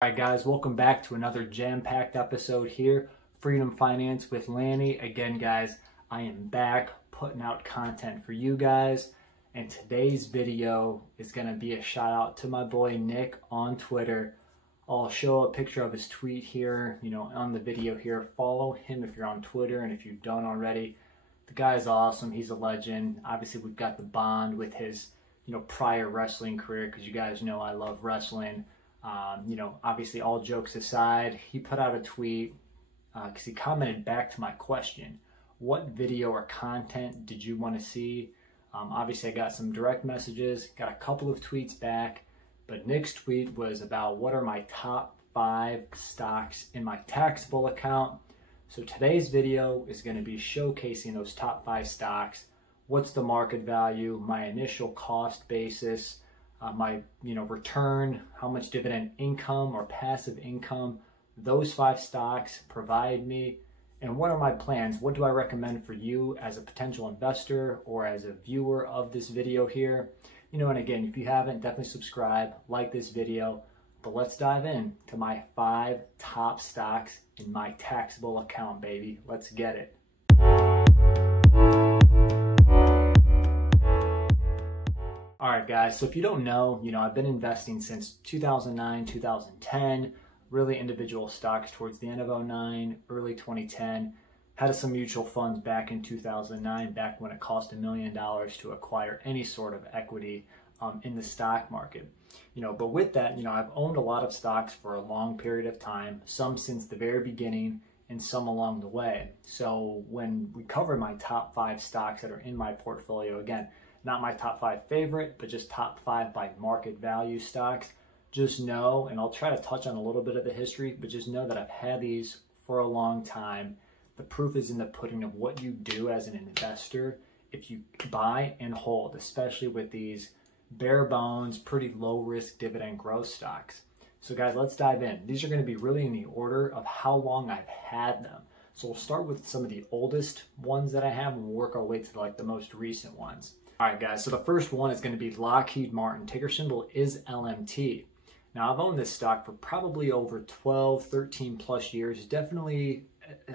All right, guys, welcome back to another jam-packed episode here, Freedom Finance with Lanny. Again, guys, I am back putting out content for you guys, and today's video is going to be a shout out to my boy Nick on Twitter. I'll show a picture of his tweet here, on the video here. Follow him if you're on Twitter, and if you don't already, the guy is awesome. He's a legend. Obviously, we've got the bond with his, prior wrestling career, because you guys know I love wrestling. Obviously, all jokes aside, he put out a tweet because he commented back to my question: what video or content did you want to see? Obviously, I got some direct messages, got a couple of tweets back, but Nick's tweet was about what are my top 5 stocks in my taxable account. So today's video is going to be showcasing those top 5 stocks. What's the market value, my initial cost basis, my return, how much dividend income or passive income those 5 stocks provide me, and what are my plans. What do I recommend for you as a potential investor or as a viewer of this video here? And again, if you haven't, definitely subscribe, like this video. But let's dive in to my 5 top stocks in my taxable account, baby. Let's get it. All right, guys, so if you don't know, I've been investing since 2009, 2010, really individual stocks towards the end of 2009, early 2010. Had some mutual funds back in 2009, back when it cost $1 million to acquire any sort of equity in the stock market. But with that, I've owned a lot of stocks for a long period of time, some since the very beginning and some along the way. So when we cover my top 5 stocks that are in my portfolio, again, not my top 5 favorite, but just top 5 by market value stocks, just know, and I'll try to touch on a little bit of the history, but just know that I've had these for a long time. The proof is in the pudding of what you do as an investor if you buy and hold, especially with these bare bones, pretty low risk dividend growth stocks. So guys, let's dive in. These are going to be really in the order of how long I've had them. So we'll start with some of the oldest ones that I have, and we'll work our way to the most recent ones. All right, guys, so the first one is going to be Lockheed Martin. Ticker symbol is LMT. Now, I've owned this stock for probably over 12, 13 plus years. Definitely,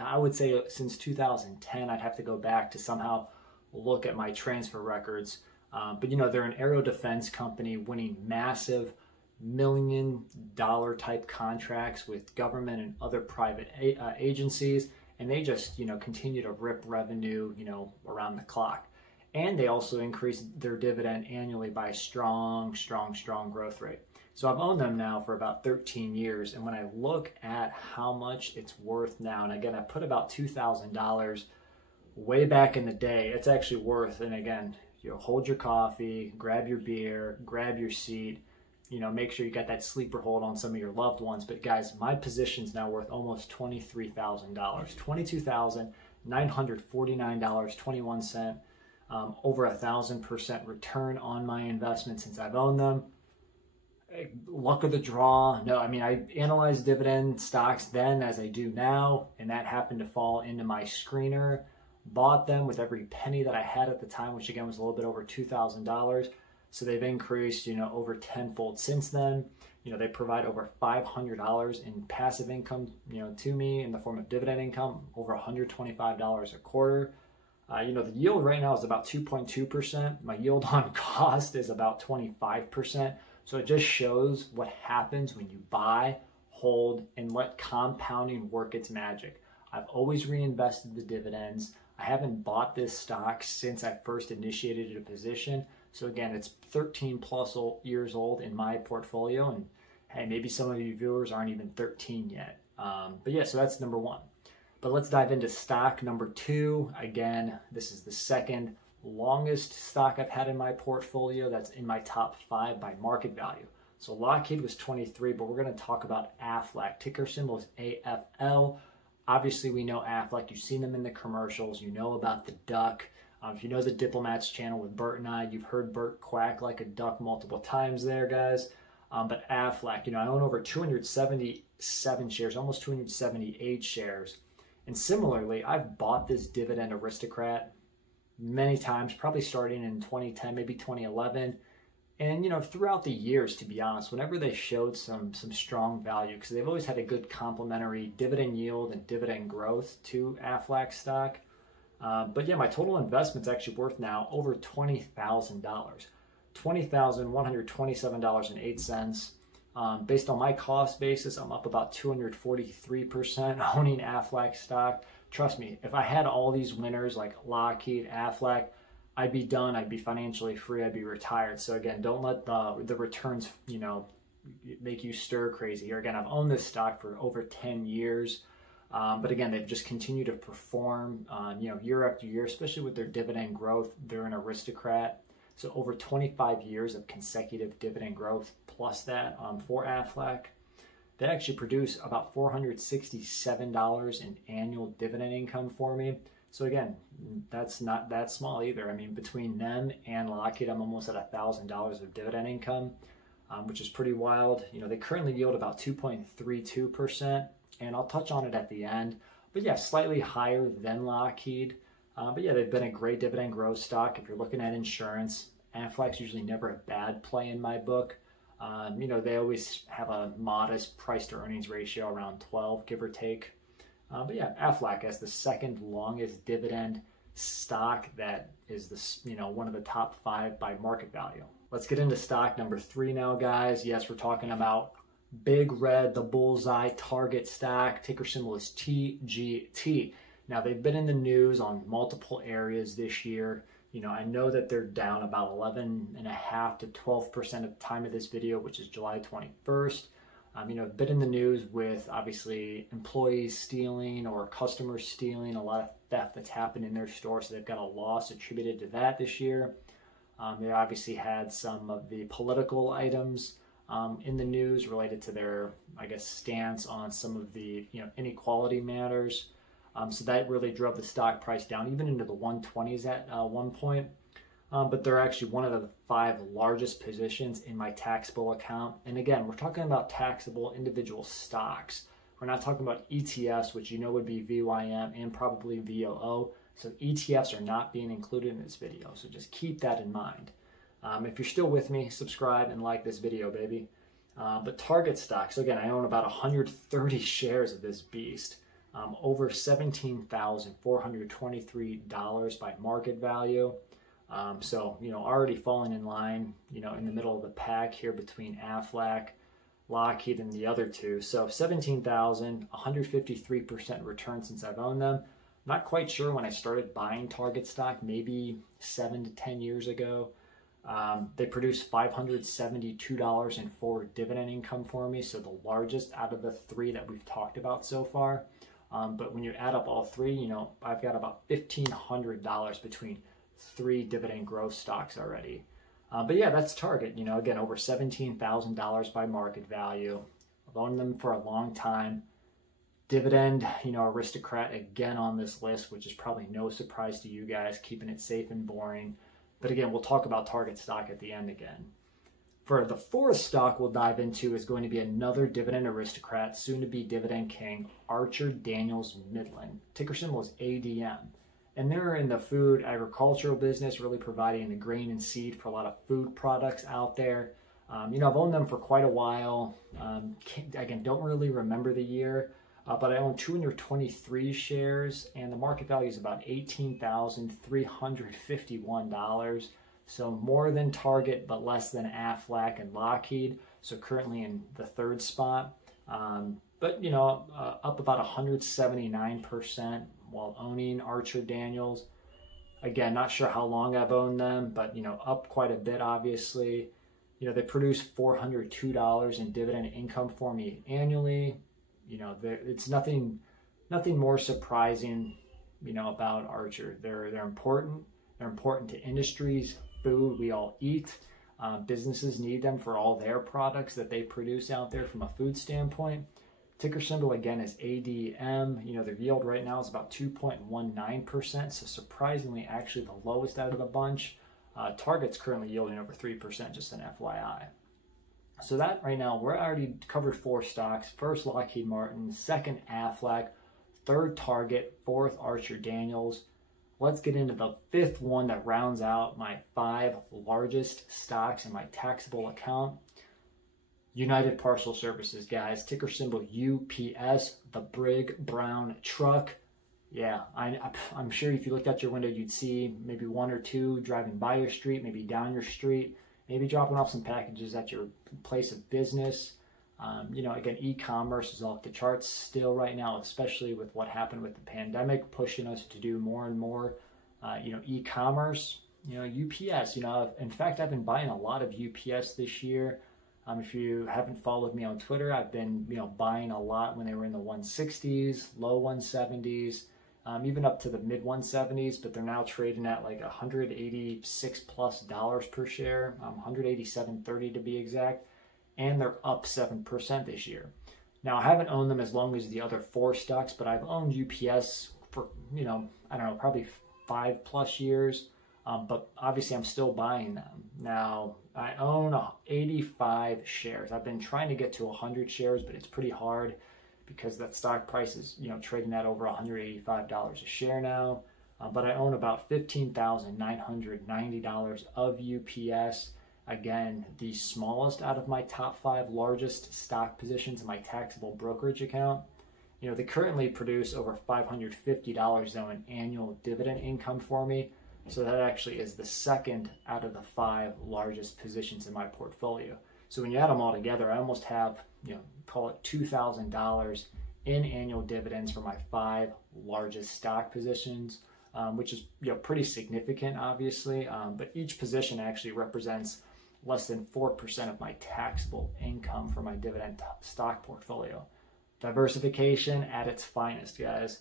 I would say since 2010. I'd have to go back to somehow look at my transfer records. But they're an aero defense company winning massive $1 million type contracts with government and other private agencies. And they just, continue to rip revenue, around the clock. And they also increase their dividend annually by a strong growth rate. So I've owned them now for about 13 years. And when I look at how much it's worth now, and again, I put about $2,000 way back in the day, it's actually worth, and again, hold your coffee, grab your beer, grab your seat, make sure you got that sleeper hold on some of your loved ones. But guys, my position's now worth almost $23,000, $22,949.21. Over 1,000% return on my investment since I've owned them. Luck of the draw. No, I analyzed dividend stocks then as I do now, and that happened to fall into my screener. Bought them with every penny that I had at the time, which again was a little bit over $2,000. So they've increased, over tenfold since then. They provide over $500 in passive income, to me in the form of dividend income, over $125 a quarter. The yield right now is about 2.2%. My yield on cost is about 25%. So it just shows what happens when you buy, hold, and let compounding work its magic. I've always reinvested the dividends. I haven't bought this stock since I first initiated a position. So again, it's 13 plus years old in my portfolio. And hey, maybe some of you viewers aren't even 13 yet. But yeah, so that's number 1. But let's dive into stock number 2. Again, this is the second longest stock I've had in my portfolio that's in my top 5 by market value. So Lockheed was 23, but we're going to talk about Aflac. Ticker symbol is AFL. Obviously, we know Aflac. You've seen them in the commercials. You know about the duck. If you know the Diplomats channel with Bert and I, you've heard Bert quack like a duck multiple times there, guys. But Aflac, I own over 277 shares, almost 278 shares. And similarly, I've bought this Dividend Aristocrat many times, probably starting in 2010, maybe 2011. And, throughout the years, to be honest, whenever they showed some strong value, because they've always had a good complementary dividend yield and dividend growth to Aflac stock. But yeah, my total investment's actually worth now over $20,000, $20,127.08. Based on my cost basis, I'm up about 243% owning Aflac stock. Trust me, if I had all these winners like Lockheed, Aflac, I'd be done. I'd be financially free. I'd be retired. So again, don't let the returns, make you stir crazy here. Again, I've owned this stock for over 10 years. But again, they've just continued to perform, year after year, especially with their dividend growth. They're an aristocrat. So over 25 years of consecutive dividend growth, plus that for Aflac. They actually produce about $467 in annual dividend income for me. So again, that's not that small either. I mean, between them and Lockheed, I'm almost at $1,000 of dividend income, which is pretty wild. They currently yield about 2.32%, and I'll touch on it at the end. But yeah, slightly higher than Lockheed. But yeah, they've been a great dividend growth stock. If you're looking at insurance, Aflac's usually never a bad play in my book. They always have a modest price to earnings ratio around 12, give or take. But yeah, Aflac as the second longest dividend stock that is one of the top 5 by market value. Let's get into stock number 3 now, guys. Yes, we're talking about Big Red, the bullseye target stock. Ticker symbol is TGT. Now, they've been in the news on multiple areas this year. I know that they're down about 11.5% to 12% at the time of this video, which is July 21st. Been in the news with obviously employees stealing or customers stealing, a lot of theft that's happened in their store, so they've got a loss attributed to that this year. They obviously had some of the political items in the news related to their, stance on some of the inequality matters. So that really drove the stock price down, even into the 120s at one point. But they're actually one of the 5 largest positions in my taxable account. And again, we're talking about taxable individual stocks. We're not talking about ETFs, which would be VYM and probably VOO. So ETFs are not being included in this video. So just keep that in mind. If you're still with me, subscribe and like this video, baby. But target stocks, again, I own about 130 shares of this beast. Over $17,423 by market value. So, already falling in line, in the middle of the pack here between Aflac, Lockheed, and the other two. So 17,000, 153% return since I've owned them. Not quite sure when I started buying target stock, maybe 7 to 10 years ago. They produced $572 in forward dividend income for me. So the largest out of the 3 that we've talked about so far. But when you add up all 3, I've got about $1,500 between 3 dividend growth stocks already. But yeah, that's Target, again, over $17,000 by market value. I've owned them for a long time. Dividend, aristocrat again on this list, which is probably no surprise to you guys, keeping it safe and boring. But again, we'll talk about Target stock at the end again. For the 4th stock we'll dive into is going to be another dividend aristocrat, soon to be dividend king, Archer Daniels Midland. Ticker symbol is ADM. And they're in the food agricultural business, really providing the grain and seed for a lot of food products out there. I've owned them for quite a while. Again, don't really remember the year, but I own 223 shares, and the market value is about $18,351. So more than Target, but less than Aflac and Lockheed. So currently in the 3rd spot. But, up about 179% while owning Archer Daniels. Again, not sure how long I've owned them, but, up quite a bit, obviously. They produce $402 in dividend income for me annually. It's nothing more surprising, about Archer. They're important. They're important to industries, food we all eat. Businesses need them for all their products that they produce out there from a food standpoint. Ticker symbol again is ADM. Their yield right now is about 2.19%, so surprisingly actually the lowest out of the bunch. Target's currently yielding over 3%, just an FYI. So that right now, we're already covered 4 stocks. 1st, Lockheed Martin. 2nd, Aflac. 3rd, Target. 4th, Archer Daniels. let's get into the fifth one that rounds out my 5 largest stocks in my taxable account. United Parcel Services, guys, ticker symbol UPS, the big brown truck. Yeah, I'm sure if you looked out your window, you'd see maybe one or two driving by your street, maybe down your street, maybe dropping off some packages at your place of business. Again, e-commerce is off the charts still right now, especially with what happened with the pandemic, pushing us to do more and more, e-commerce, UPS, in fact, I've been buying a lot of UPS this year. If you haven't followed me on Twitter, I've been, buying a lot when they were in the 160s, low 170s, even up to the mid 170s, but they're now trading at like $186+ per share, 187.30 to be exact, and they're up 7% this year. Now, I haven't owned them as long as the other 4 stocks, but I've owned UPS for, probably 5+ years. But obviously I'm still buying them. Now, I own 85 shares. I've been trying to get to 100 shares, but it's pretty hard because that stock price is, trading at over $185 a share now. But I own about $15,990 of UPS. Again, the smallest out of my top 5 largest stock positions in my taxable brokerage account. They currently produce over $550 though in annual dividend income for me. So that actually is the second out of the 5 largest positions in my portfolio. So when you add them all together, I almost have, call it $2,000 in annual dividends for my 5 largest stock positions, which is pretty significant, obviously. But each position actually represents less than 4% of my taxable income for my dividend stock portfolio. Diversification at its finest, guys.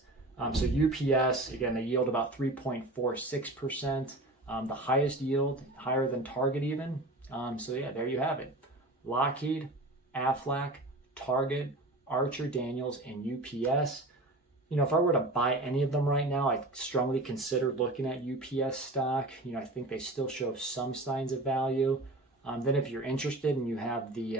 So UPS, again, they yield about 3.46%. The highest yield, higher than Target even. So yeah, there you have it. Lockheed, Aflac, Target, Archer Daniels, and UPS. If I were to buy any of them right now, I'd strongly consider looking at UPS stock. I think they still show some signs of value. Then if you're interested and you have the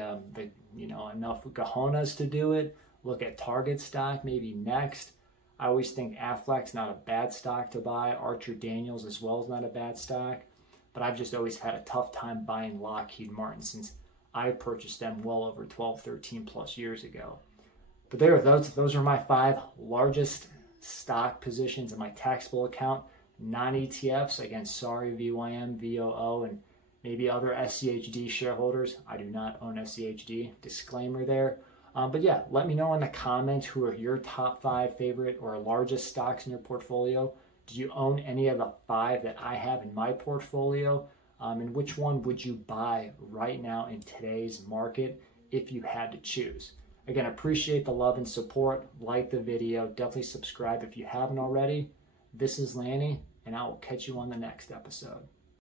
enough cojones to do it, look at Target stock maybe next. I always think Aflac's not a bad stock to buy. Archer Daniels as well is not a bad stock. But I've just always had a tough time buying Lockheed Martin since I purchased them well over 12, 13+ years ago. But those are my 5 largest stock positions in my taxable account. Non-ETFs, again, sorry, VYM, VOO, and maybe other SCHD shareholders. I do not own SCHD, disclaimer there. But yeah, let me know in the comments who are your top 5 favorite or largest stocks in your portfolio. Do you own any of the 5 that I have in my portfolio? And which one would you buy right now in today's market if you had to choose? Again, appreciate the love and support. Like the video. Definitely subscribe if you haven't already. This is Lanny, and I will catch you on the next episode.